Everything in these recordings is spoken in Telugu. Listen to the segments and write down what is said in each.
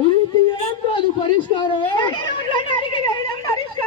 ఉరి తీయడం కాదు పరిష్కారం నడి రోడ్లో నరికి వేయడం పరిష్కారం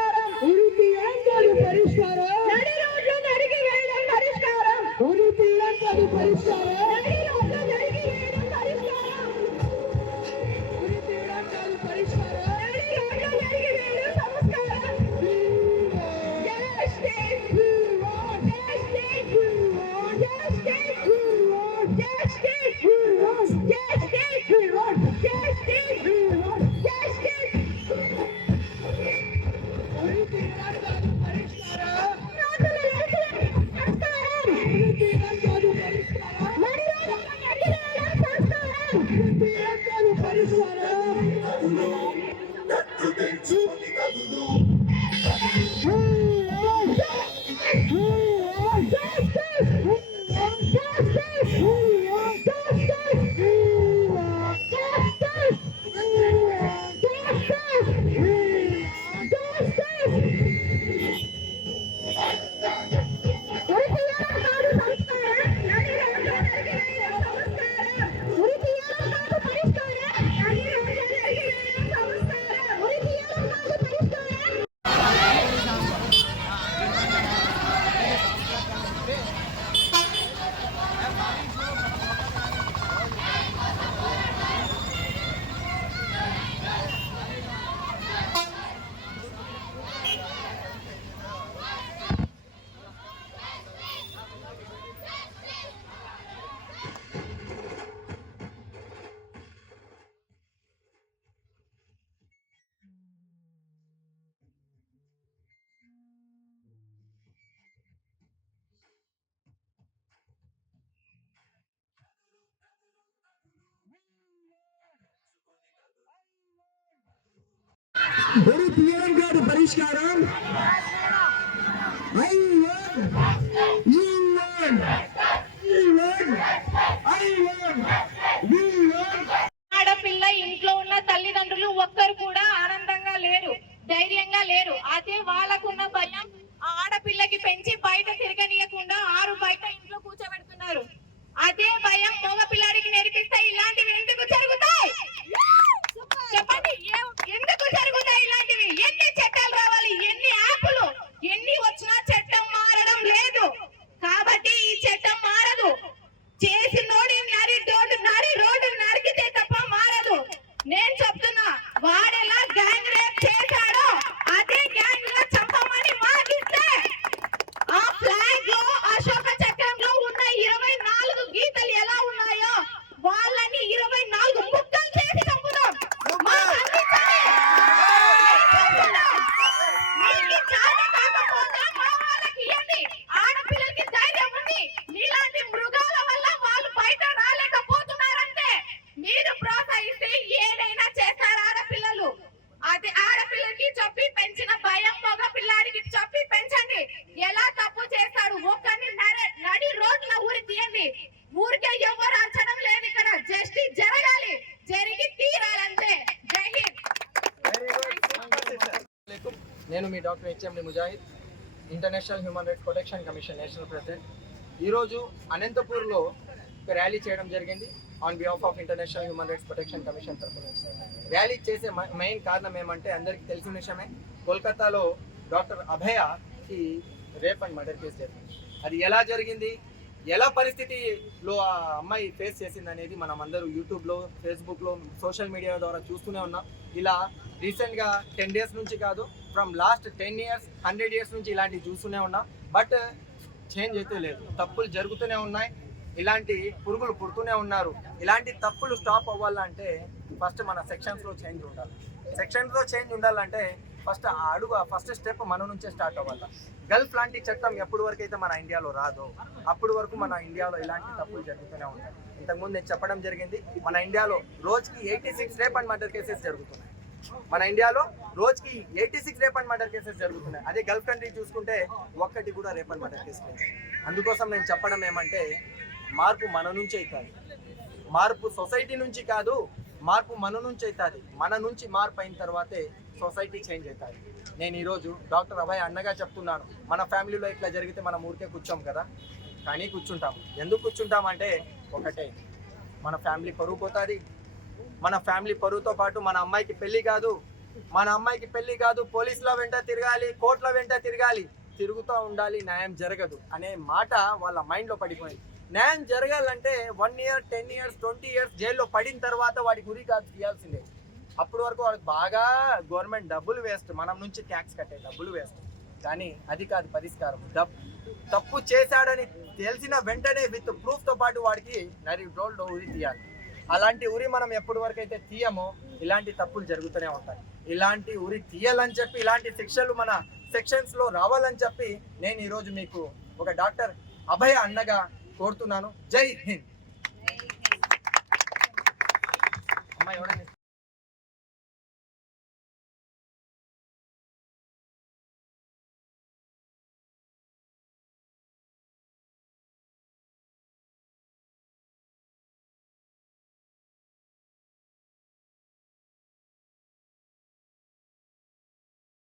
ఉరి తీయడం కాదు పరిష్కారం. ఐ ఆడపిల్ల ఇంట్లో ఉన్న తల్లిదండ్రులు ఒక్కరు కూడా ఆనందంగా లేరు ధైర్యంగా లేరు. అదే వాళ్ళ నేను మీ doctor HMD Mujahid international human rights protection commission national president. ఈరోజు అనంతపూర్లో ఒక ర్యాలీ చేయడం జరిగింది. On behalf of international human rights protection commission తరఫున. ర్యాలీ చేసే మెయిన్ కారణం ఏమంటే అందరికీ తెలిసిన విషయమే కోల్కతాలో డాక్టర్ అభయకి రేప్ అండ్ మర్డర్ కేసు జరిగింది. అది ఎలా జరిగింది? ఎలా పరిస్థితిలో ఆ అమ్మాయి ఫేస్ చేసింది అనేది మనం అందరూ యూట్యూబ్లో ఫేస్బుక్లో సోషల్ మీడియా ద్వారా చూస్తూనే ఉన్నాం. ఇలా రీసెంట్గా టెన్ డేస్ నుంచి కాదు from last ten years hundred years నుంచి ఇలాంటివి చూస్తూనే ఉన్నాం. బట్ చేంజ్ అయితే లేదు. తప్పులు జరుగుతూనే ఉన్నాయి. ఇలాంటి పురుగులు పుడుతూనే ఉన్నారు. ఇలాంటి తప్పులు స్టాప్ అవ్వాలంటే ఫస్ట్ మన సెక్షన్స్లో చేంజ్ ఉండాలి. సెక్షన్లో చేంజ్ ఉండాలంటే ఫస్ట్ ఆ అడుగు ఫస్ట్ స్టెప్ మన నుంచే స్టార్ట్ అవ్వాలి. గల్ఫ్ లాంటి చట్టం ఎప్పటి వరకు అయితే మన ఇండియాలో రాదో అప్పటి వరకు మన ఇండియాలో ఇలాంటి తప్పులు జరుగుతూనే ఉంటాయి. ఇంతకుముందు నేను చెప్పడం జరిగింది మన ఇండియాలో రోజుకి eighty six rape and murder cases జరుగుతున్నాయి. మన ఇండియాలో రోజుకి eighty six rape and murder cases జరుగుతున్నాయి. అదే గల్ఫ్ కంట్రీ చూసుకుంటే ఒక్కటి కూడా రేప్ అండ్ మర్డర్ కేసు లేదు. అందుకోసం నేను చెప్పడం ఏమంటే మార్పు మన నుంచే అవుతుంది మార్పు సొసైటీ నుంచి కాదు మార్పు మన నుంచి అవుతుంది. మన నుంచి మార్పు అయిన తర్వాతే సొసైటీ చేంజ్ అవుతుంది. నేను ఈరోజు డాక్టర్ అభయ్ అన్నగా చెప్తున్నాను. మన ఫ్యామిలీలో ఇట్లా జరిగితే మనం ఊరికే కూర్చోం కదా? కానీ కూర్చుంటాం. ఎందుకు కూర్చుంటాం అంటే ఒకటే మన ఫ్యామిలీ పరువు పోతుంది. మన ఫ్యామిలీ పరువుతో పాటు మన అమ్మాయికి పెళ్ళి కాదు. మన అమ్మాయికి పెళ్ళి కాదు. పోలీసుల వెంట తిరగాలి కోర్టుల వెంట తిరగాలి. తిరుగుతూ ఉండాలి న్యాయం జరగదు అనే మాట వాళ్ళ మైండ్లో పడిపోయింది. న్యాయం జరగాలంటే one year ten years twenty years జైల్లో పడిన తర్వాత వాడికి ఉరి కాదు తీయాల్సిందే. అప్పటి వరకు వాడికి బాగా గవర్నమెంట్ డబ్బులు వేస్ట్. మనం నుంచి ట్యాక్స్ కట్టే డబ్బులు వేస్ట్. కానీ అది కాదు పరిష్కారం. తప్పు చేశాడని తెలిసిన వెంటనే విత్ ప్రూఫ్తో పాటు వాడికి నరి రోడ్లో ఉరి తీయాలి. అలాంటి ఉరి మనం ఎప్పటి వరకు అయితే తీయమో ఇలాంటి తప్పులు జరుగుతూనే ఉంటాయి. ఇలాంటి ఉరి తీయాలని చెప్పి ఇలాంటి శిక్షలు మన సెక్షన్స్లో రావాలని చెప్పి నేను ఈరోజు మీకు ఒక డాక్టర్ అభయ అన్నగా కోరుతున్నాను. జై హింద్.